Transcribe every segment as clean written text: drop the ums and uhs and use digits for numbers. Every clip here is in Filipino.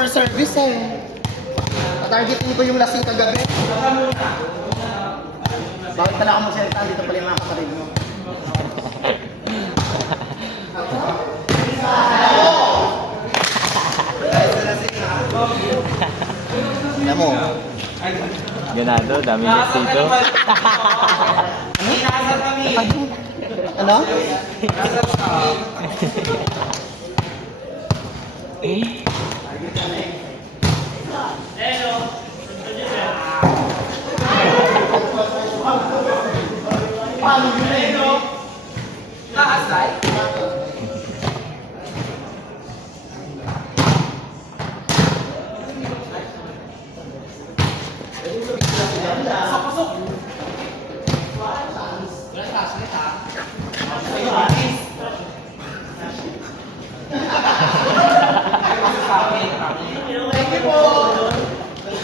for service eh. Targetin ko yung lasing kagabi. Bakit pala ako magsalita? Dito pala yung mga kapatid mo. Alam mo. Ganado, dami guys dito. Ano?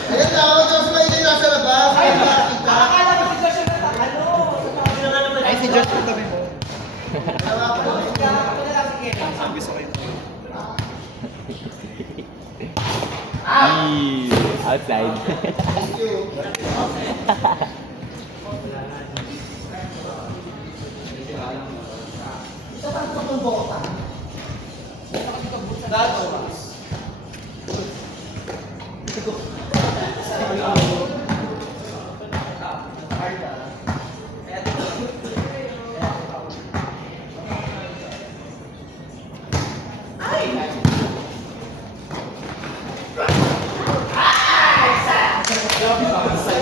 Ayan na, ako Diyos may hindi nasa labas. Akala mo si Josh na ano? Ay, si Josh yung gabi mo. Outside. Thank you. Isa pa itong bota.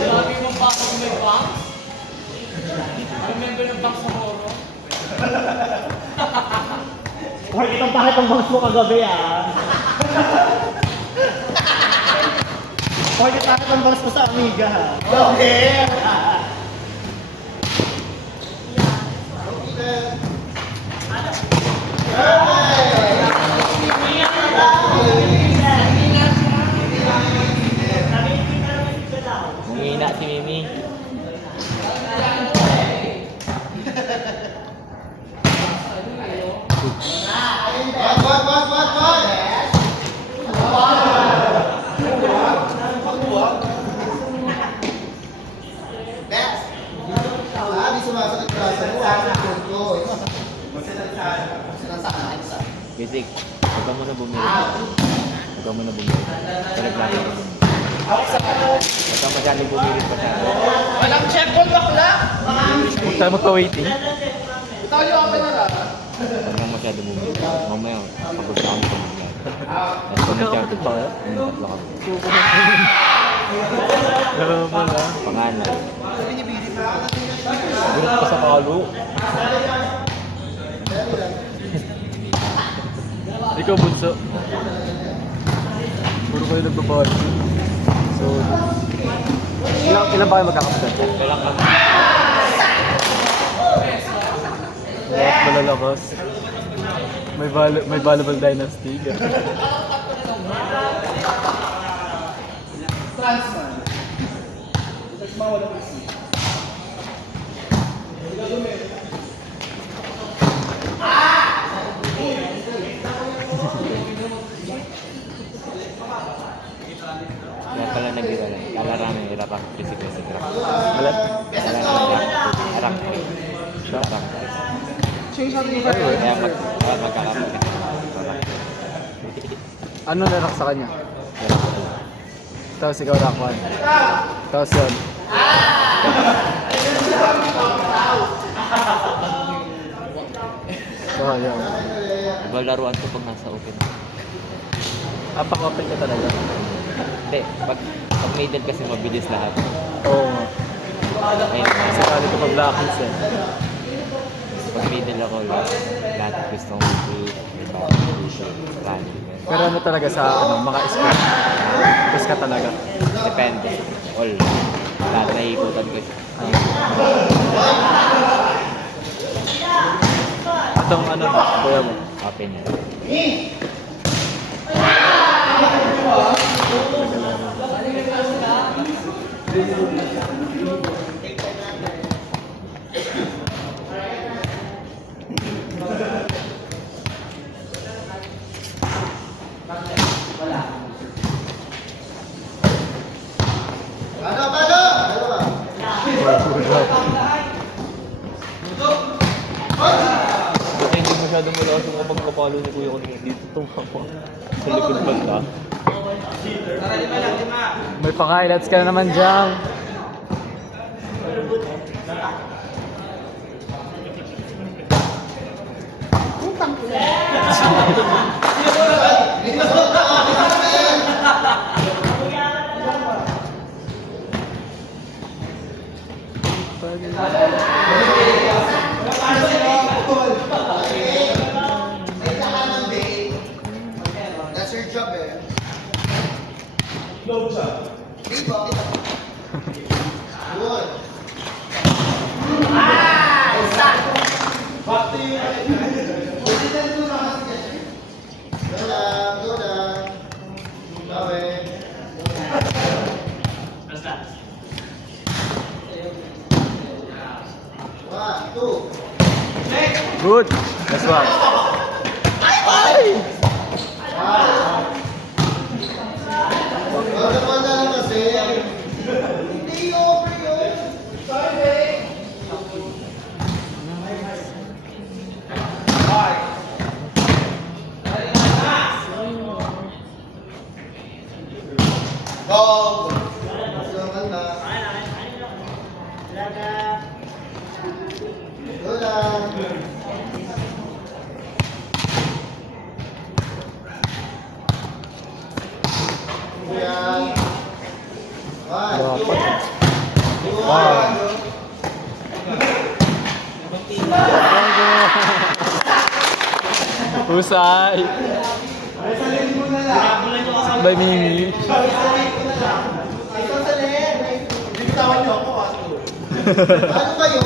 Sabi mo ba kung may bank? May member ng bank sa Moro? Hoy, itong pangit ang bangs mo kagabi ah. Hoy, itong pangit ang bangs mo sa Amiga ha. Okay! Mungina si Mimi. Gisik, huwag ka muna bumili. Huwag ka muna bumili. Balik natin yung bumili. Huwag ka masyadong bumili pa siya. Walang check on bakla! Huwag tayo magpa-waiting. Ito yung open na lang. Huwag kang masyadong bumili. Mamaya, pagod na kami sa bumili. Magka-kapit ba kayo? Tatlo kami. Pero mo na. Pangalan. Gurot ka sa palo. Ikaw, bunso. Puro kayo nagbabahay. So, ilan ba kayo magkakapatid? Ilan kami. Malalakas. May Valuable Dynasty. Transman. Transman wala pa siya. Kaya pala nag-iwala. Alarami, hirap ako. Kasi graph. Malat? Arang. Kaya magkakapatid. Ano narak sa kanya? Tapos ikaw rakwan. Tapos yun. So, yun. Iba laruan ko pag nasa open. Apak-open ka talaga. Hindi, pag middle kasi mabilis lahat. Oo nga. Ayun, Kasi kali ko pag blacklist eh. pag middle ako, lahat gustong mag-create, may back, rally. Pero ano talaga sa ano, mga squad? Tapos ka talaga. Depende. All. Lahat naiikutan ko siya. Itong ano na, kuya mo. Open yan. masyadong malakas yung kapag kapalo ni Kuya ko dito tumama. Sa likod banda. May pang-highlights ka na naman dyan. That's your job eh. Good. Back to you. Go lang, go lang. Gawin. One, two. Good. That's one. Wag naman na lang kasi. Hindi over yun. Sorry. Go! Silakan na. Go lang. Yan. One, two. One. Husay. By Mimi. Bibitawan niyo ako, ano ba yun?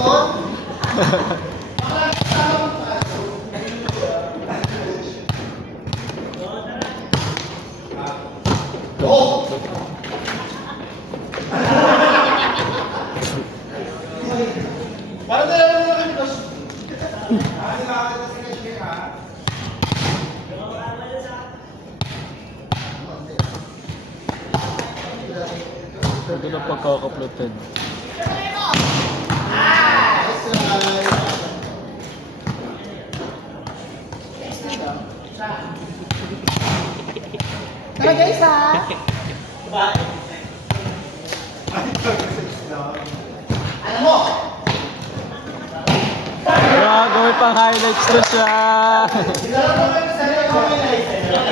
Oh! Para tayo mo lang ito. Ito na pagkakaplutin. Tara guys ha! Alam mo! Grabe, may pang-highlights na siya.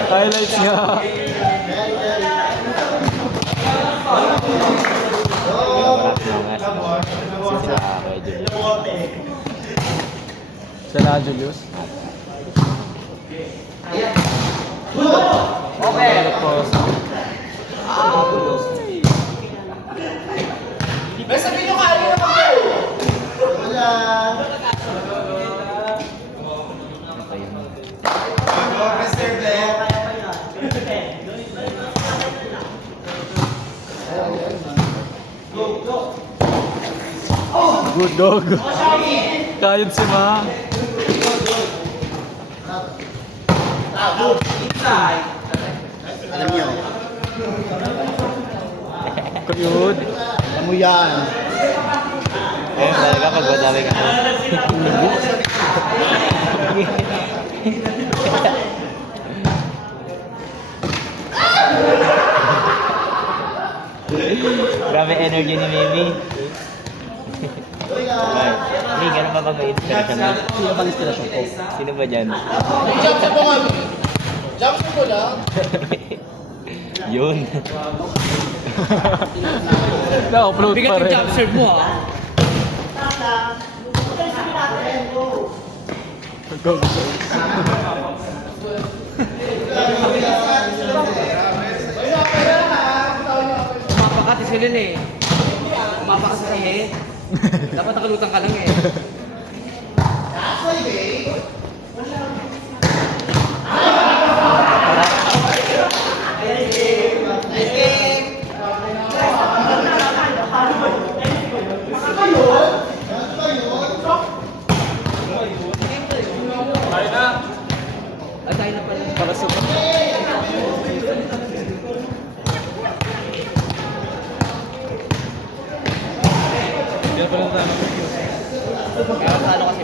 Highlights nga. Sila kaya Julius. Sila Julius. Okay! May sabihin nyo kaya nyo naman kayo! Wala! Mr. Ben! Good dog. Kayod si Ma. Alam nyo, Kayod. alam mo yan. Ayun talaga pag madami ka na. Grabe energy ni Mimi. Mimi, gano'n ba bang inspiration mo? Sino bang inspirasyon ko? Sino ba dyan? Jump sa bunga! Jump sa bunga! Yun. Na-upload Bigat pa yung rin. job serve mo ah. Go. Umapakati sila eh. Umapakas sa eh. Dapat nakalutang ka lang eh. Ay, tayo na pala. Para sa... Kaya sa ano kasi